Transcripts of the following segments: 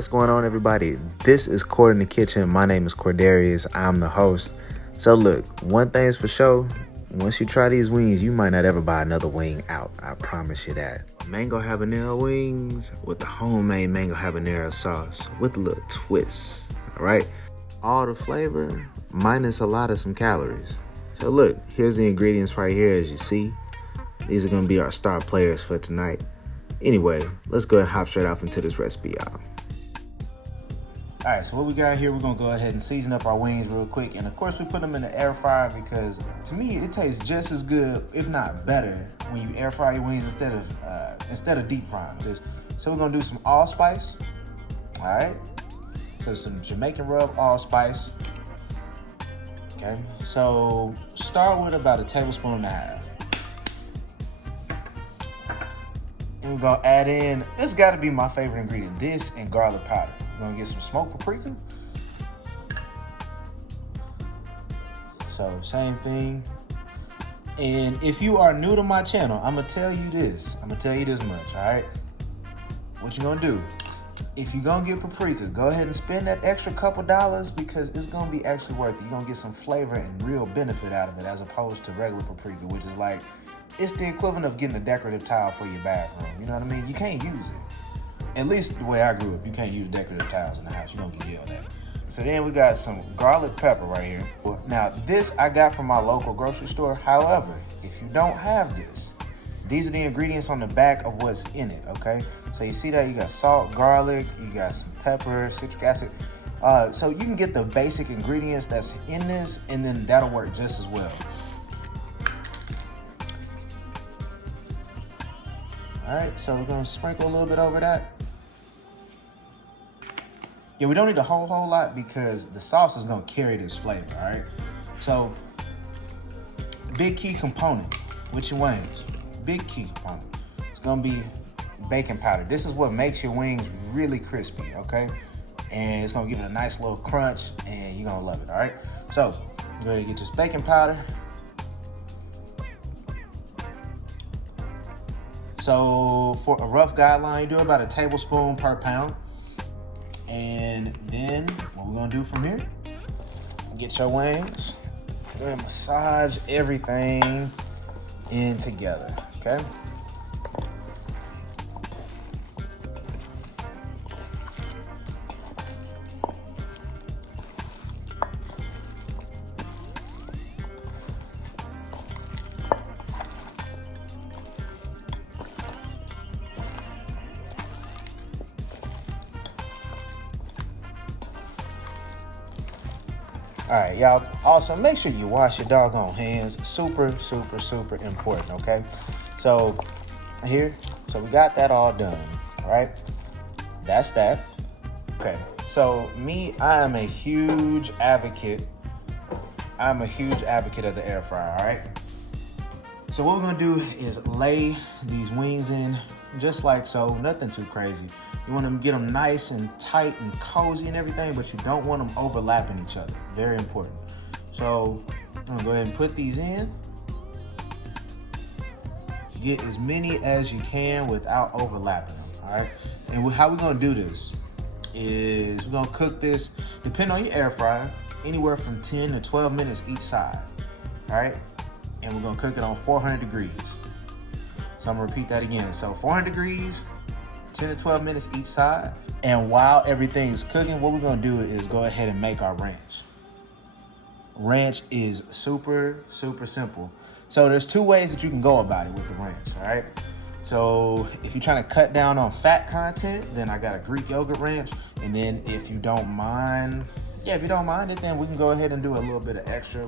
What's going on, everybody? This is Cord in the Kitchen. My name is Cordarrius. I'm the host. So look, one thing's for sure. Once you try these wings, you might not ever buy another wing out. I promise you that. Mango Habanero Wings with the homemade Mango Habanero sauce with a little twist, all right? All the flavor minus a lot of some calories. So look, here's the ingredients right here as you see. These are gonna be our star players for tonight. Anyway, let's go ahead and hop straight off into this recipe, y'all. All right, so what we got here, we're gonna go ahead and season up our wings real quick. And of course, we put them in the air fryer because to me, it tastes just as good, if not better, when you air fry your wings instead of deep frying. So we're gonna do some allspice, all right? So some Jamaican rub allspice. Okay, so start with about 1.5 tablespoons. And we're gonna add in, this gotta be my favorite ingredient, this and garlic powder. We're gonna get some smoked paprika. So same thing. And if you are new to my channel, I'm gonna tell you this much, all right? What you're gonna do, if you're gonna get paprika, go ahead and spend that extra couple dollars because it's gonna be actually worth it. You're gonna get some flavor and real benefit out of it as opposed to regular paprika, which is like, it's the equivalent of getting a decorative tile for your bathroom. You know what I mean? You can't use it. At least the way I grew up, you can't use decorative tiles in the house. You're gonna get yelled at. So then we got some garlic pepper right here. Now this I got from my local grocery store. However, if you don't have this, these are the ingredients on the back of what's in it, okay? So you see that you got salt, garlic, you got some pepper, citric acid. So you can get the basic ingredients that's in this and then that'll work just as well. All right, so we're gonna sprinkle a little bit over that. Yeah, we don't need a whole lot because the sauce is gonna carry this flavor, all right? So, big key component with your wings, big key component. It's gonna be baking powder. This is what makes your wings really crispy, okay? And it's gonna give it a nice little crunch and you're gonna love it, all right? So, go ahead and get your baking powder. So for a rough guideline, you do about 1 tablespoon per pound. And then what we're gonna do from here, get your wings, go ahead and massage everything in together, okay? All right, y'all, also make sure you wash your doggone hands. Super important, okay? So here, so we got that all done, all right? That's that. Okay, so me, I am a huge advocate of the air fryer, all right? So what we're gonna do is lay these wings in just like so, nothing too crazy. You want to get them nice and tight and cozy and everything, but you don't want them overlapping each other. Very important. So I'm gonna go ahead and put these in. Get as many as you can without overlapping them, all right? And how we're gonna do this is we're gonna cook this, depending on your air fryer, anywhere from 10 to 12 minutes each side, all right? And we're gonna cook it on 400 degrees. So I'm gonna repeat that again. So 400 degrees, 10 to 12 minutes each side. And while everything is cooking, what we're gonna do is go ahead and make our ranch. Ranch is super simple. So there's 2 ways that you can go about it with the ranch, all right? So if you're trying to cut down on fat content, then I got a Greek yogurt ranch. And then if you don't mind it, then we can go ahead and do a little bit of extra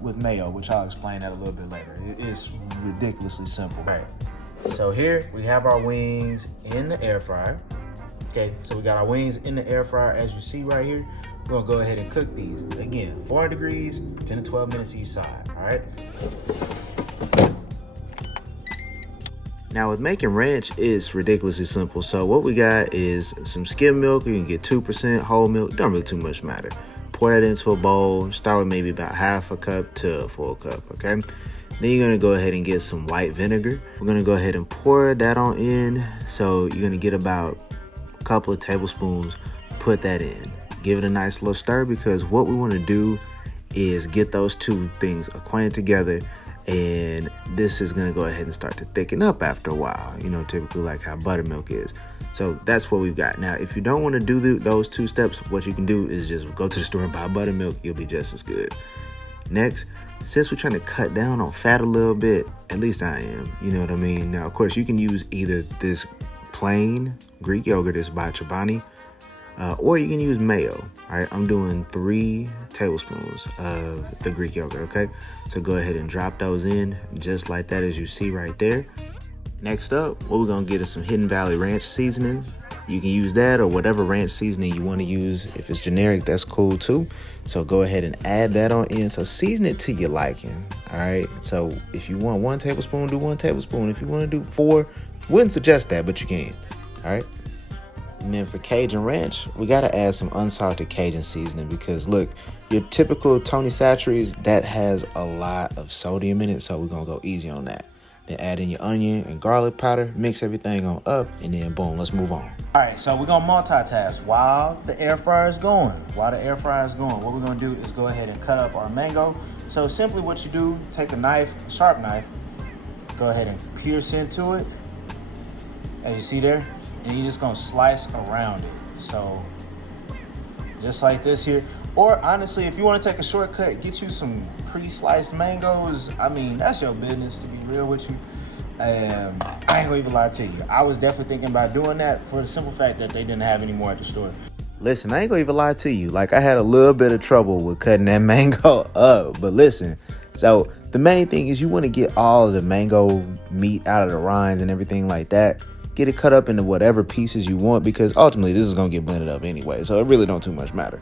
with mayo, which I'll explain that a little bit later. It is ridiculously simple. All right. So here we have our wings in the air fryer. Okay, so we got our wings in the air fryer as you see right here. We're gonna go ahead and cook these. Again, 400 degrees, 10 to 12 minutes each side, all right? Now with making ranch, it's ridiculously simple. So what we got is some skim milk. You can get 2% whole milk, don't really too much matter. Pour that into a bowl, start with maybe about 1/2 cup to a full cup, okay? Then you're gonna go ahead and get some white vinegar. We're gonna go ahead and pour that on in. So you're gonna get about couple of tablespoons, put that in. Give it a nice little stir, because what we want to do is get those two things acquainted together, and this is going to go ahead and start to thicken up after a while, you know, typically like how buttermilk is. So that's what we've got. Now, if you don't want to do those two steps, what you can do is just go to the store and buy buttermilk. You'll be just as good. Next, since we're trying to cut down on fat a little bit, at least I am, you know what I mean? Now, of course, you can use either this plain Greek yogurt, this by Chobani, or you can use mayo. All right, I'm doing 3 tablespoons of the Greek yogurt, okay? So go ahead and drop those in just like that, as you see right there. Next up, what we're gonna get is some Hidden Valley Ranch seasoning. You can use that or whatever ranch seasoning you want to use. If it's generic, that's cool too. So go ahead and add that on in. So season it to your liking, all right? So if you want 1 tablespoon, do 1 tablespoon. If you want to do 4, wouldn't suggest that, but you can, all right? And then for Cajun Ranch, we got to add some unsalted Cajun seasoning, because look, your typical Tony Chachere's, that has a lot of sodium in it, so we're going to go easy on that. Then add in your onion and garlic powder, mix everything on up, and then boom, let's move on. All right, so we're gonna multitask while the air fryer is going. What we're gonna do is go ahead and cut up our mango. So simply what you do, take a knife, a sharp knife, go ahead and pierce into it, as you see there, and you're just gonna slice around it. So just like this here. Or honestly, if you want to take a shortcut, get you some pre-sliced mangoes. I mean, that's your business, to be real with you. I ain't gonna even lie to you. I was definitely thinking about doing that for the simple fact that they didn't have any more at the store. Listen, I ain't gonna even lie to you. Like, I had a little bit of trouble with cutting that mango up. But listen, so the main thing is you want to get all of the mango meat out of the rinds and everything like that. Get it cut up into whatever pieces you want, because ultimately this is gonna get blended up anyway. So it really don't too much matter.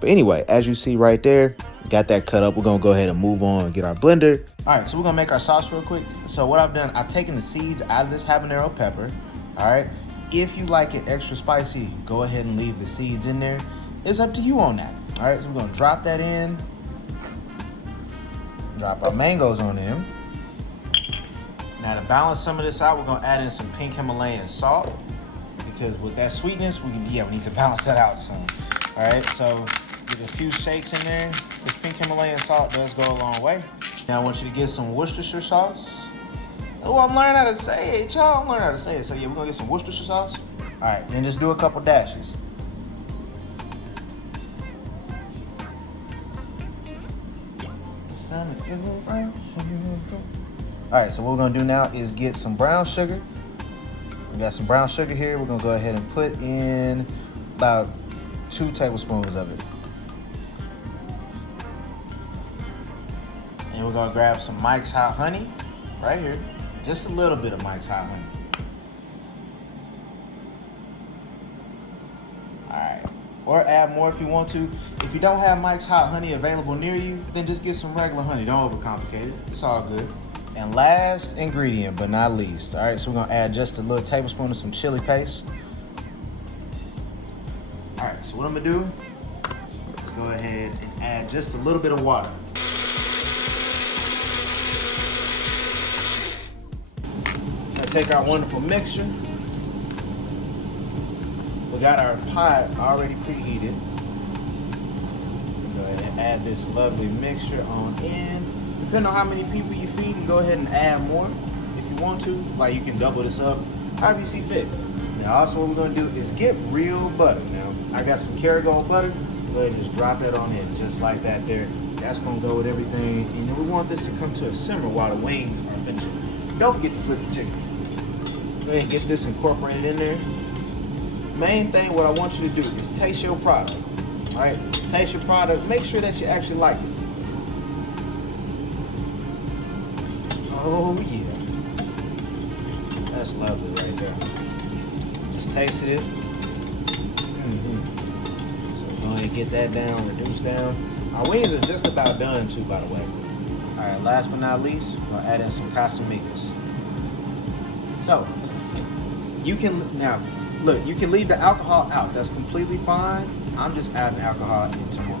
But anyway, as you see right there, got that cut up. We're gonna go ahead and move on and get our blender. All right, so we're gonna make our sauce real quick. So what I've done, I've taken the seeds out of this habanero pepper. All right, if you like it extra spicy, go ahead and leave the seeds in there. It's up to you on that. All right, so we're gonna drop that in. Drop our mangoes on in. Now, to balance some of this out, we're gonna add in some pink Himalayan salt, because with that sweetness, we need to balance that out some. All right, so get a few shakes in there. This pink Himalayan salt does go a long way. Now I want you to get some Worcestershire sauce. Oh, I'm learning how to say it, y'all. I'm learning how to say it. So yeah, we're gonna get some Worcestershire sauce. All right, then just do a couple dashes. All right, so what we're gonna do now is get some brown sugar. We got some brown sugar here. We're gonna go ahead and put in about 2 tablespoons of it. And we're gonna grab some Mike's Hot Honey right here. Just a little bit of Mike's Hot Honey. All right, or add more if you want to. If you don't have Mike's Hot Honey available near you, then just get some regular honey. Don't overcomplicate it, it's all good. And last ingredient, but not least, all right, so we're gonna add just a little tablespoon of some chili paste. All right, so what I'm gonna do, let's go ahead and add just a little bit of water. Now take our wonderful mixture. We got our pot already preheated. Go ahead and add this lovely mixture on in. Depending on how many people you feed, you go ahead and add more if you want to. Like, you can double this up, however you see fit. Now also what we're gonna do is get real butter. Now, I got some Kerrygold butter. Go ahead and just drop that on in, just like that there. That's gonna go with everything. And then we want this to come to a simmer while the wings are finishing. Don't forget to flip the chicken. Go ahead and get this incorporated in there. Main thing, what I want you to do is taste your product, all right? Taste your product, make sure that you actually like it. Oh yeah, that's lovely right there. Just tasted it. So go ahead and get that down, reduce down. Our wings are just about done too, by the way. All right, last but not least, we're gonna add in some Casamigos. So, you can, now, look, you can leave the alcohol out. That's completely fine. I'm just adding alcohol into more.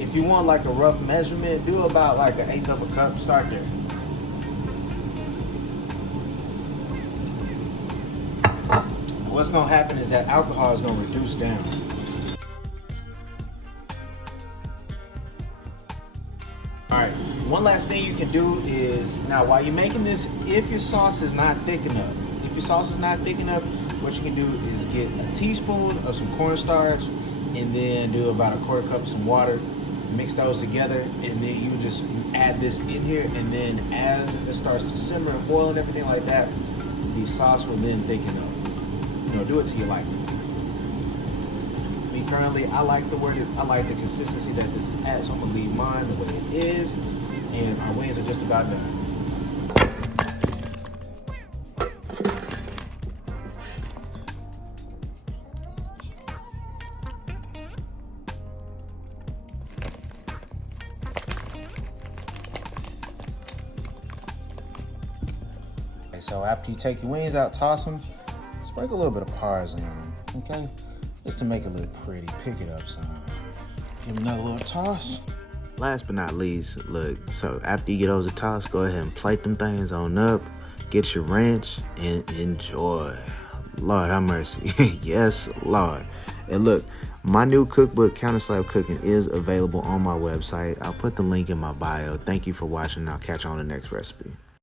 If you want like a rough measurement, do about like 1/8 of a cup, start there. what's gonna happen is that alcohol is gonna reduce down. All right, one last thing you can do is, now while you're making this, if your sauce is not thick enough, what you can do is get a teaspoon of some cornstarch and then do about a quarter cup of some water, mix those together, and then you just add this in here, and then as it starts to simmer and boil and everything like that, the sauce will then thicken up. You know, do it till you like it. Me currently, I like the consistency that this is at, so I'm gonna leave mine the way it is, and our wings are just about done. So after you take your wings out, toss them, sprinkle a little bit of Parmesan, okay? Just to make it look pretty, pick it up some. Give them another little toss. Last but not least, look, so after you get those a toss, go ahead and plate them things on up, get your ranch, and enjoy. Lord have mercy. Yes, Lord. And look, my new cookbook, Counter Slab Cooking, is available on my website. I'll put the link in my bio. Thank you for watching. I'll catch you on the next recipe.